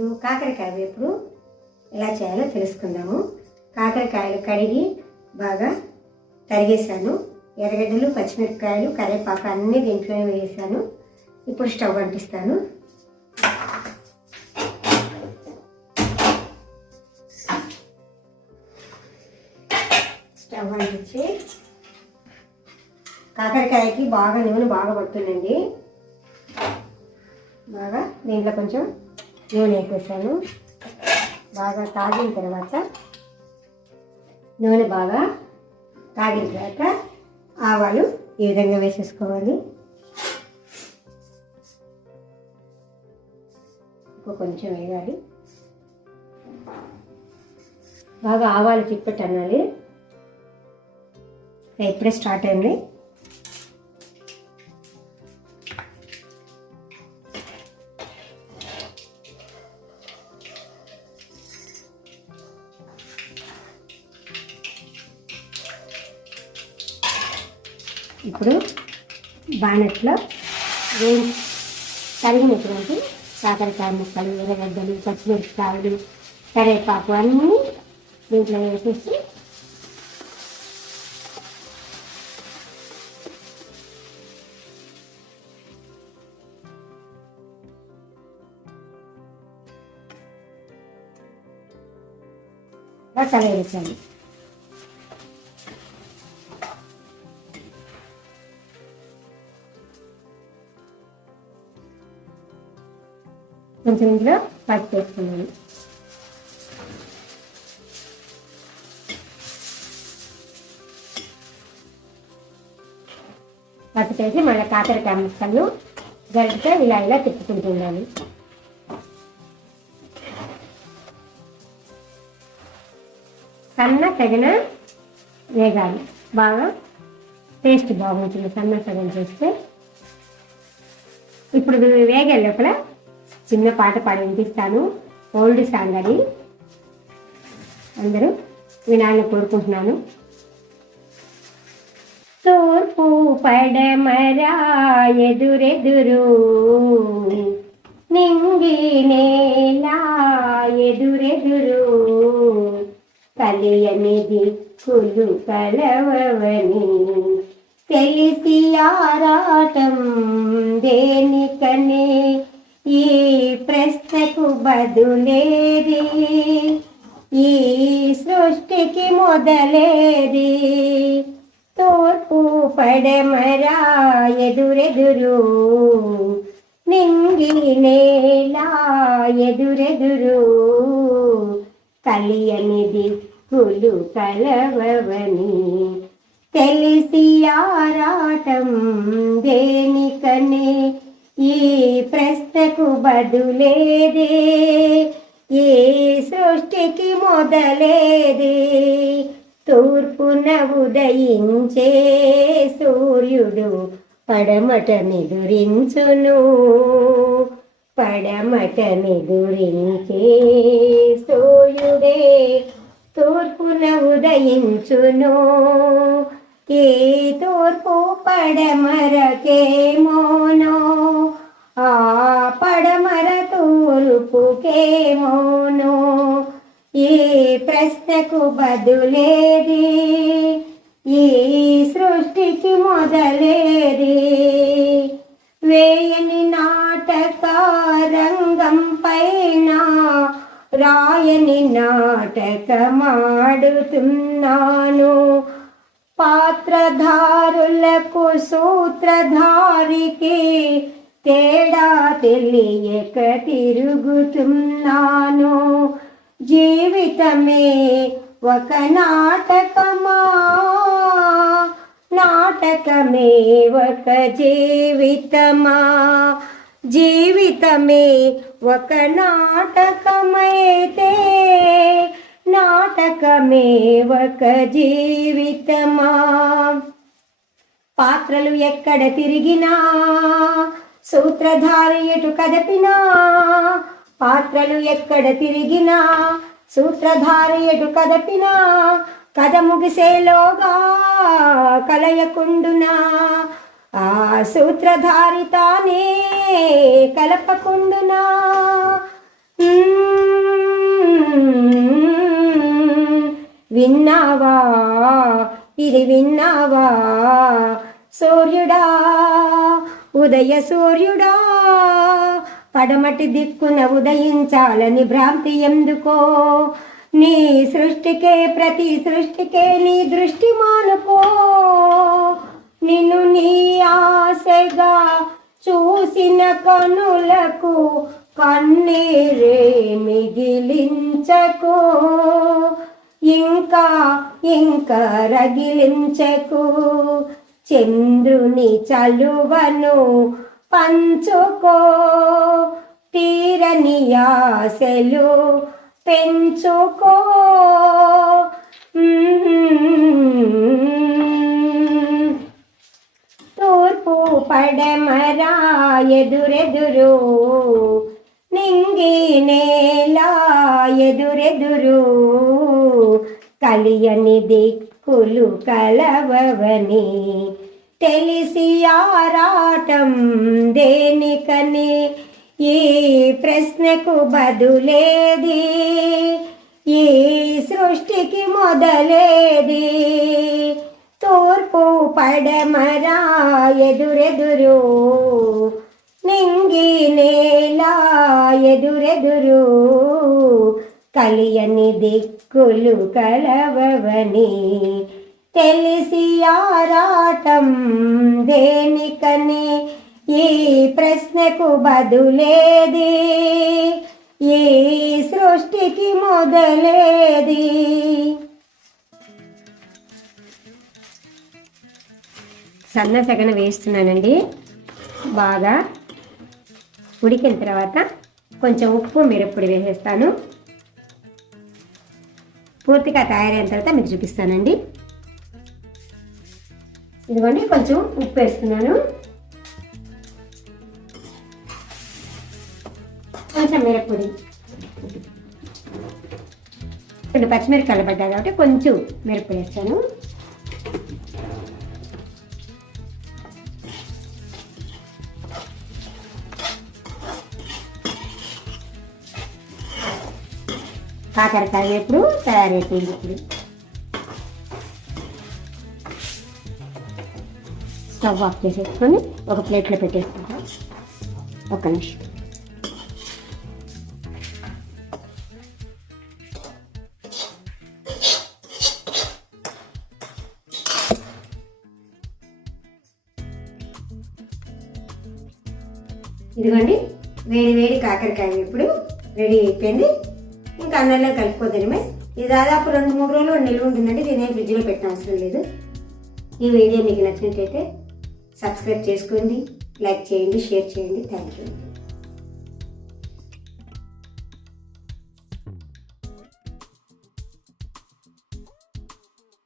ఇప్పుడు కాకరకాయ వేపుడు ఎలా చేయాలో తెలుసుకుందాము. కాకరకాయలు కడిగి బాగా తరిగేసాను. ఎర్రగడ్డలు, పచ్చిమిరపకాయలు, కరివేపాకు అన్నీ దీంట్లోనే వేసాను. ఇప్పుడు స్టవ్ అంటిస్తాను. స్టవ్ అంటించి కాకరకాయకి బాగా నూనె బాగా పడుతుందండి. బాగా దీంట్లో కొంచెం నూనె వేసేసాను. బాగా కాగిన తర్వాత నూనె బాగా కాగిన తర్వాత ఆవాలు ఈ విధంగా వేసేసుకోవాలి. కొంచెం వేయాలి. బాగా ఆవాలు తిప్పటి అనాలి. ఇప్పుడే స్టార్ట్ అయింది. ఇప్పుడు బాణట్లో తరిగినటువంటి కాకరకాయ ముక్కలు, ఎర్రగడ్డలు, పచ్చిమిరపకాయలు, కరివేపాకు అన్నీ దీంట్లో వేసేసి కలిపేసాను. కొంచెం ఇందులో పసుపు వేసుకున్నాను. పసుపు వేసి మళ్ళీ కాకరకాయ ముక్కలు గరిటతో ఇలా తిప్పుకుంటున్నాను. సన్న సగన వేగాలి. బాగా టేస్ట్ బాగుంటుంది సన్న సగం చేస్తే. ఇప్పుడు వేగే లోపల చిన్న పాట పాడి వినిపిస్తాను. ఓల్డ్ సాంగ్ అని అందరూ వినాలని కోరుకుంటున్నాను. తూర్పు పడమరా ఎదురెదురు, నింగి నేలా ఎదురెదురు, కలియనిది కులు కలవని, తెలిసి ఆరాటం దేనికనే, ఈ ప్రశ్నకు బదులేది, ఈ సృష్టికి మొదలేది. తూర్పు పడమరా ఎదురెదురు, నింగి నేలా ఎదురెదురు, కలియనిది కులు కలవని, తెలిసి ఆరాటం దేనికనే, ఈ ప్రశ్నకు బదులేదే, ఈ సృష్టికి మొదలేదే. తూర్పున ఉదయించే సూర్యుడు పడమట నిదురించును, పడమట నిదురించే సూర్యుడే తూర్పున ఉదయించును. ఈ తూర్పు పడమరకేమోనో, ఆ పడమర తూర్పుకేమోనో, ఈ ప్రశ్నకు బదులేది, ఈ సృష్టికి మొదలేది. వేయని నాటక రంగం పైన రాయని నాటకమాడుతున్నాను, పాత్రధారులకు సూత్రధారికి తేడా తెలియక తిరుగుతున్నాను. జీవితమే ఒక నాటకమా, నాటకమే ఒక జీవితమా, జీవితమే ఒక నాటకమైతే, నాటకమే ఒక జీవితమా. పాత్రలు ఎక్కడ తిరిగినా, సూత్రధారి ఎటు కదపినా, పాత్రలు ఎక్కడ తిరిగినా, సూత్రధారి ఎటు కదపినా, కథ ముగిసేలోగా కలయకుండునా, ఆ సూత్రధారి తానే కలపకుండునా. విన్నావా ఇది విన్నావా సూర్యుడా ఉదయ సూర్యుడా పడమటి దిక్కున ఉదయించాలని భ్రాంతి ఎందుకో నీ సృష్టికే ప్రతి సృష్టికే నీ దృష్టి మానుకో నిన్ను నీ ఆశగా చూసిన కనులకు కన్నీరే మిగిలించకు ఇంకా ఇంకా రగిలించకు చంద్రుని చలువను పంచుకో తీరని ఆశలు పెంచుకో తూర్పు పడమరా ఎదురెదురు నింగి నేల ఎదురెదురు కలియని దిక్కులు కలవవని తెలిసి ఆరాటం దేనికని ఈ ప్రశ్నకు బదులేది ఈ సృష్టికి మొదలేది తూర్పు పడమరా ఎదురెదురు నింగి నేల ఎదురెదురు కలియని దిక్కులు కలవవని తెలిసి ఆరాటం దేనికని ఈ ప్రశ్నకు బదులేది ఈ సృష్టికి మొదలేది సన్న సగన వేస్తున్నానండి బాగా ఉడికిన తర్వాత కొంచెం ఉప్పు మిరప్పొడి వేసేస్తాను పూర్తిగా తయారైన తర్వాత మీకు చూపిస్తానండి ఇదిగోండి కొంచెం ఉప్పు వేస్తున్నాను కొంచెం మిరప్పొడి 2 పచ్చిమిరపకాయలు పడ్డాయి కాబట్టి కొంచెం మిరప్పొడి వేస్తాను కాకరకాయ వేపుడు తయారైపోయింది ఇప్పుడు స్టవ్ ఆఫ్ చేసేసుకొని ఒక ప్లేట్లో పెట్టేసుకుంటాం ఒక్క నిమిషం ఇదిగోండి వేడి వేడి కాకరకాయ వేపుడు రెడీ అయిపోయింది ఇంకా అన్నంలో కలుపుకోదనమే ఇది దాదాపు 2-3 రోజులు నిల్వ ఉంటుందండి దీని ఫ్రిడ్జ్లో పెట్టిన అవసరం లేదు ఈ వీడియో మీకు నచ్చినట్లయితే సబ్స్క్రైబ్ చేసుకోండి లైక్ చేయండి షేర్ చేయండి థ్యాంక్ యూ